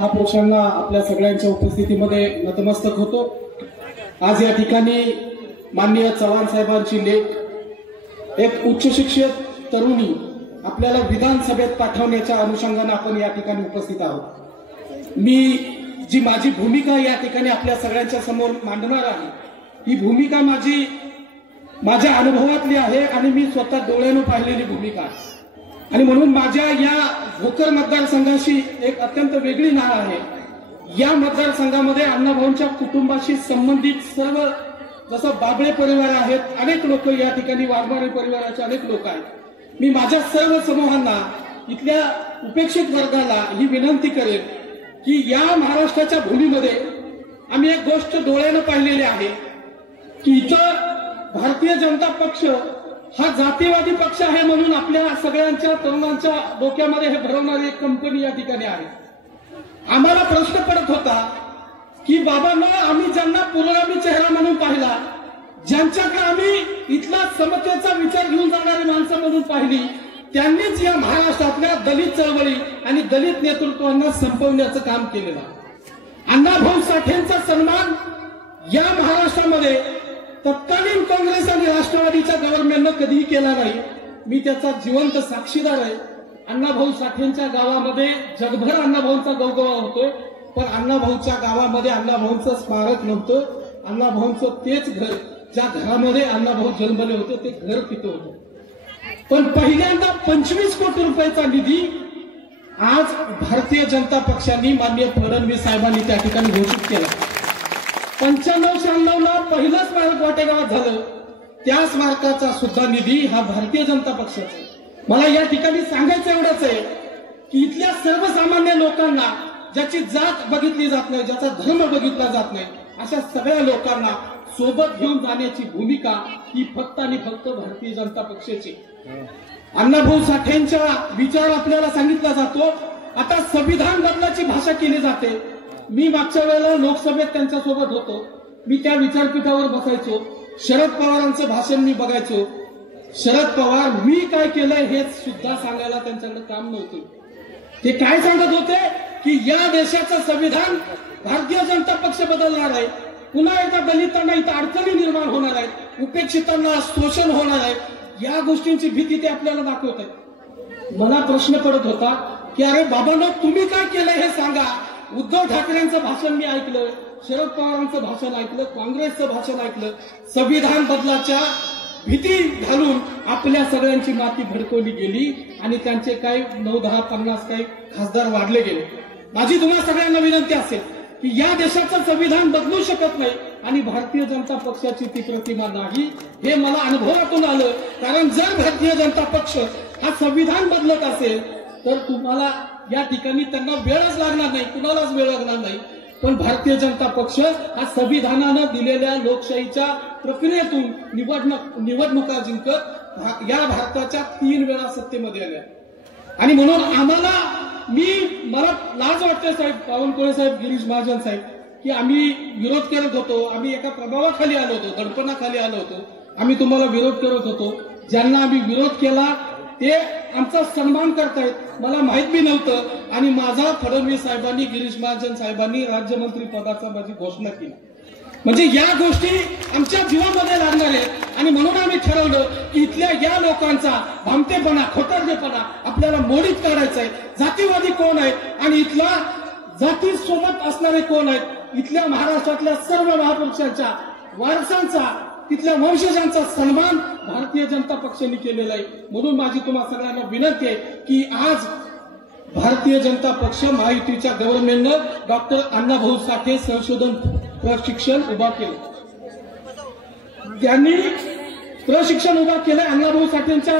महापुरुषांना आपल्या सगळ्यांच्या उपस्थितीमध्ये नतमस्तक होतो। आज या ठिकाणी माननीय चव्हाण साहेबांची लेख एक उच्च शिक्षित तरुणी आपल्याला विधानसभेत पाठवण्याच्या अनुषंगाने आपण या ठिकाणी उपस्थित आहोत। मी जी माझी भूमिका या ठिकाणी आपल्या सगळ्यांच्या समोर मांडणार आहे, ही भूमिका माझ्या अनुभवातली आहे आणि मी स्वतः डोळ्याने पाहिलेली भूमिका आहे आणि म्हणून माझ्या या भोकर मतदारसंघाशी एक अत्यंत वेगळी नाळ आहे। या मतदारसंघामध्ये अण्णाभाऊंच्या कुटुंबाशी संबंधित सर्व जसं बाबळे परिवार आहेत, अनेक लोक या ठिकाणी वाघमारे परिवाराचे अनेक लोक आहेत। मी माझ्या सर्व समूहांना, इथल्या उपेक्षित वर्गाला ही विनंती करेन की या महाराष्ट्राच्या भूमीमध्ये आम्ही एक गोष्ट डोळ्याने पाहिलेली आहे की इथं भारतीय जनता पक्ष हा जातीवादी पक्ष आहे म्हणून आपल्या सगळ्यांच्या तरुणांच्या डोक्यामध्ये हे भरवणारी एक कंपनी या ठिकाणी आहे। आम्हाला प्रश्न पडत होता की बाबांनो, आम्ही ज्यांना पुरोगामी चेहरा म्हणून पाहिला, ज्यांच्याकडे आम्ही इथला समतेचा विचार घेऊन जाणारी माणसं म्हणून पाहिली, त्यांनीच या महाराष्ट्रातल्या दलित चळवळी आणि दलित नेतृत्वांना संपवण्याचं काम केलेलं आहे। अण्णाभाऊ साठेंचा सन्मान या महाराष्ट्रामध्ये तत्कालीन काँग्रेस आणि राष्ट्रवादीच्या गव्हर्नमेंटनं कधीही केला नाही। मी त्याचा जिवंत साक्षीदार आहे। अण्णाभाऊ साठेंच्या गावामध्ये जगभर अण्णाभाऊंचा गवगवा होतोय, पण अण्णाभाऊच्या गावामध्ये अण्णाभाऊंचं स्मारक नव्हतं। अण्णाभाऊंचं तेच घर, ज्या घरामध्ये अण्णाभाऊ जन्मले होते, ते घर तिथं होतं। पण पहिल्यांदा 25 कोटी रुपयाचा निधी आज भारतीय जनता पक्षाने माननीय फडणवीस साहेबांनी त्या ठिकाणी घोषित केला। 95-96 ला पहिलं स्मारक वाटेगावात झालं, त्या स्मारकाचा सुद्धा निधी हा भारतीय जनता पक्षाचा। मला या ठिकाणी सांगायचं एवढंच आहे की इथल्या सर्वसामान्य लोकांना, ज्याची जात बघितली जात नाही, ज्याचा धर्म बघितला जात नाही, अशा सगळ्या लोकांना सोबत घेऊन जाण्याची भूमिका ही फक्त आणि फक्त भारतीय जनता पक्षाची। अण्णाभाऊ साठेंच्या विचार आपल्याला सांगितला जातो। आता संविधान बदलाची भाषा केली जाते। मी मागच्या वेळेला लोकसभेत त्यांच्यासोबत होतो, मी त्या विचारपीठावर बसायचो, शरद पवारांचं भाषण मी बघायचो। शरद पवार मी काय केलंय हे सुद्धा सांगायला त्यांच्याकडे काम नव्हतं। ते काय सांगत होते की या देशाचं संविधान भारतीय जनता पक्ष बदलणार आहे, पुन्हा एकदा दलितांना इथं अडचणी निर्माण होणार आहेत, उपेक्षितांना शोषण होणार आहे, या गोष्टींची भीती ते आपल्याला दाखवत आहेत। मला प्रश्न पडत होता की अरे बाबांनो, तुम्ही काय केलंय हे सांगा। उद्धव ठाकरेंचं भाषण मी ऐकलं, शरद पवारांचं भाषण ऐकलं, काँग्रेसचं भाषण ऐकलं, संविधान बदलाच्या भीती घालून आपल्या सगळ्यांची माती भडकवली गेली आणि त्यांचे काही 9, 10, 50 काही खासदार वाढले गेले। माझी तुम्हाला सगळ्यांना विनंती असेल की या देशाचं संविधान बदलू शकत नाही आणि भारतीय जनता पक्षाची ती प्रतिमा नाही, हे मला अनुभवातून आलं। कारण जर भारतीय जनता पक्ष हा संविधान बदलत असेल तर तुम्हाला या ठिकाणी त्यांना वेळच लागणार नाही, कुणालाच वेळ लागणार नाही। पण भारतीय जनता पक्ष हा संविधानानं दिलेल्या लोकशाहीच्या प्रक्रियेतून निवडणुका जिंकत या भारताच्या 3 वेळा सत्तेमध्ये आल्या आणि म्हणून मला लाज वाटते साहेब, बावनकुळे साहेब, गिरीश महाजन साहेब, की आम्ही विरोध करत होतो, आम्ही एका प्रभावाखाली आलो होतो, दडपणाखाली आलो होतो, आम्ही तुम्हाला विरोध करत होतो। ज्यांना आम्ही विरोध केला ते आमचा सन्मान करतायत, मला माहित बी नव्हतं आणि माझा फडणवीस साहेबांनी, गिरीश महाजन साहेबांनी राज्यमंत्री पदाचा माझी घोषणा केली। म्हणजे या गोष्टी आमच्या जीवामध्ये लागणार आहेत आणि म्हणून आम्ही ठरवलं की इथल्या या लोकांचा भामटेपणा, खोटारडेपणा आपल्याला मोडीत काढायचा आहे। जातीवादी कोण आहेत आणि इथला जाती सोबत असणारे कोण आहेत, इथल्या महाराष्ट्रातल्या सर्व महापुरुषांच्या वारसांचा, तिथल्या वंशजांचा सन्मान भारतीय जनता पक्षाने केलेला आहे। म्हणून माझी तुम्हाला सगळ्यांना विनंती आहे की आज भारतीय जनता पक्ष महायुतीच्या गव्हर्नमेंटनं डॉक्टर अण्णाभाऊ साठे संशोधन प्रशिक्षण उभा केलं। त्यांनी प्रशिक्षण उभा केलं अण्णाभाऊ साठेंच्या